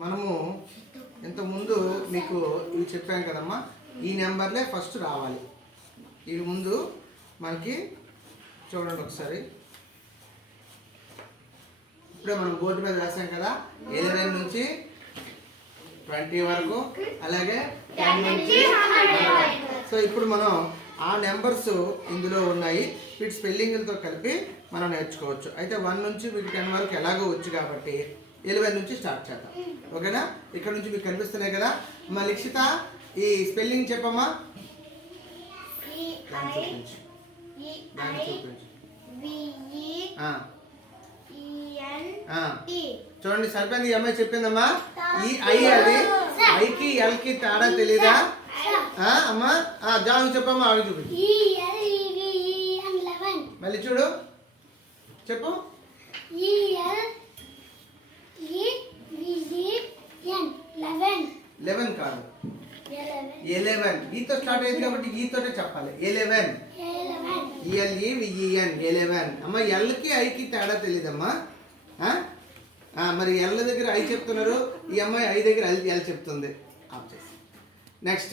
మనము ఇంతకుముందు మీకు ఇవి చెప్పాం కదమ్మా, ఈ నెంబర్లే ఫస్ట్ రావాలి. ఇవి ముందు మనకి చూడండి ఒకసారి. ఇప్పుడే మనం బోర్డు మీద రాసాం కదా, 11 నుంచి 20 వరకు, అలాగే 10 నుంచి 100. సో ఇప్పుడు మనం ఆ నెంబర్స్ ఇందులో ఉన్నాయి, వీటి స్పెల్లింగ్లతో కలిపి మనం నేర్చుకోవచ్చు. అయితే 1 నుంచి మీకు 10 వరకు ఎలాగో వచ్చు కాబట్టి 11 నుంచి స్టార్ట్ చేద్దాం. ఓకేనా? ఇక్కడ నుంచి మీకు కనిపిస్తున్నాయి కదా. మా లిక్షిత ఈ స్పెల్లింగ్ చెప్పమ్మా. చూడండి, సరిపోయింది. ఈ అమ్మాయి చెప్పిందమ్మా. ఈ ఐ, అది ఐకి ఎల్కి తేడా తెలీదా అమ్మా? జాను చెప్పమ్మా, ఆవిడ చూపి. మళ్ళీ చూడు, చెప్పు. 11 కాదు, 11. ఈతో స్టార్ట్ అయింది కాబట్టి ఈతోనే చెప్పాలి. 11, ELEVEN, 11. అమ్మ, ఎల్కి ఐకి తేడా తెలీదమ్మా. మరి ఎల్ దగ్గర ఐ చెప్తున్నారు, ఈ అమ్మాయి ఐ దగ్గర ఎల్ చెప్తుంది. ఆఫ్ చేసి నెక్స్ట్